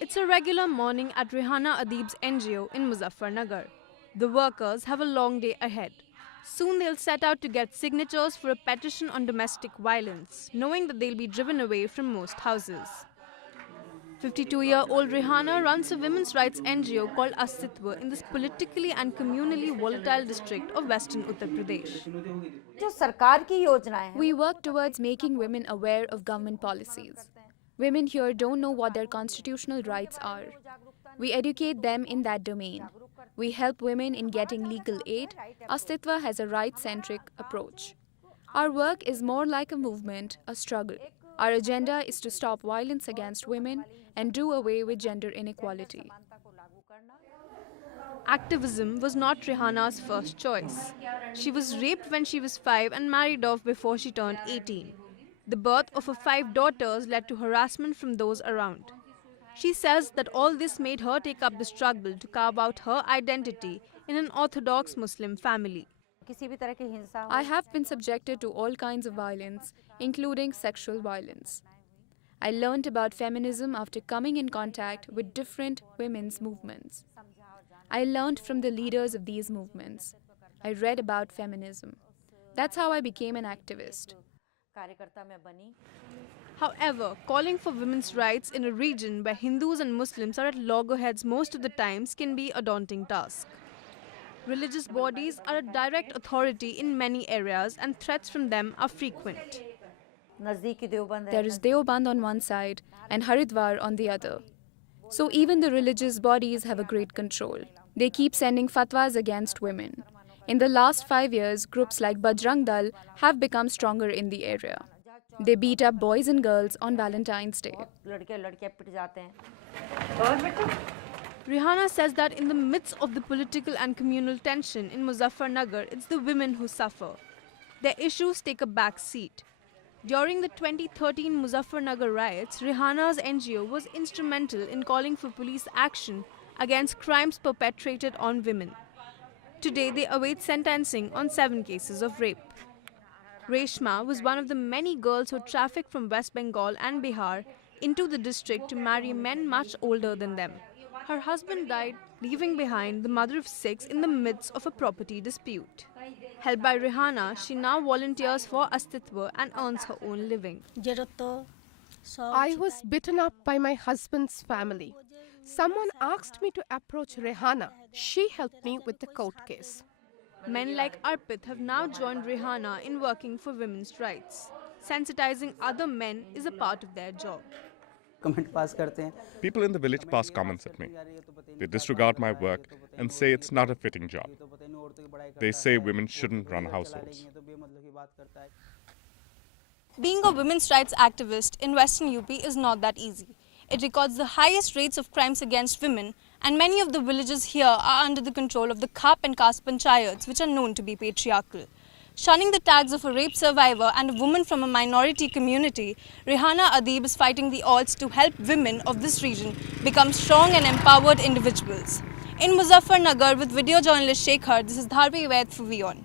It's a regular morning at Rehana Adib's NGO in Muzaffarnagar. The workers have a long day ahead. Soon they'll set out to get signatures for a petition on domestic violence, knowing that they'll be driven away from most houses. 52-year-old Rehana runs a women's rights NGO called Astitwa in this politically and communally volatile district of western Uttar Pradesh. We work towards making women aware of government policies. Women here don't know what their constitutional rights are. We educate them in that domain. We help women in getting legal aid. Astitwa has a right-centric approach. Our work is more like a movement, a struggle. Our agenda is to stop violence against women and do away with gender inequality. Activism was not Rehana's first choice. She was raped when she was 5 and married off before she turned 18. The birth of her 5 daughters led to harassment from those around. She says that all this made her take up the struggle to carve out her identity in an Orthodox Muslim family. I have been subjected to all kinds of violence, including sexual violence. I learned about feminism after coming in contact with different women's movements. I learned from the leaders of these movements. I read about feminism. That's how I became an activist. However, calling for women's rights in a region where Hindus and Muslims are at loggerheads most of the times can be a daunting task. Religious bodies are a direct authority in many areas and threats from them are frequent. There is Deoband on one side and Haridwar on the other. So even the religious bodies have a great control. They keep sending fatwas against women. In the last 5 years, groups like Bajrang Dal have become stronger in the area. They beat up boys and girls on Valentine's Day. Rehana says that in the midst of the political and communal tension in Muzaffarnagar, it's the women who suffer. Their issues take a back seat. During the 2013 Muzaffarnagar riots, Rehana's NGO was instrumental in calling for police action against crimes perpetrated on women. Today, they await sentencing on 7 cases of rape. Reshma was one of the many girls who trafficked from West Bengal and Bihar into the district to marry men much older than them. Her husband died, leaving behind the mother of 6 in the midst of a property dispute. Helped by Rehana, she now volunteers for Astitwa and earns her own living. I was beaten up by my husband's family. Someone asked me to approach Rehana. She helped me with the court case. Men like Arpit have now joined Rehana in working for women's rights. Sensitizing other men is a part of their job. People in the village pass comments at me. They disregard my work and say it's not a fitting job. They say women shouldn't run households. Being a women's rights activist in Western UP is not that easy. It records the highest rates of crimes against women, and many of the villages here are under the control of the Khap and caste panchayats, which are known to be patriarchal. Shunning the tags of a rape survivor and a woman from a minority community, Rehana Adib is fighting the odds to help women of this region become strong and empowered individuals. In Muzaffarnagar with video journalist Shekhar, this is Dharvi Vaid for WION.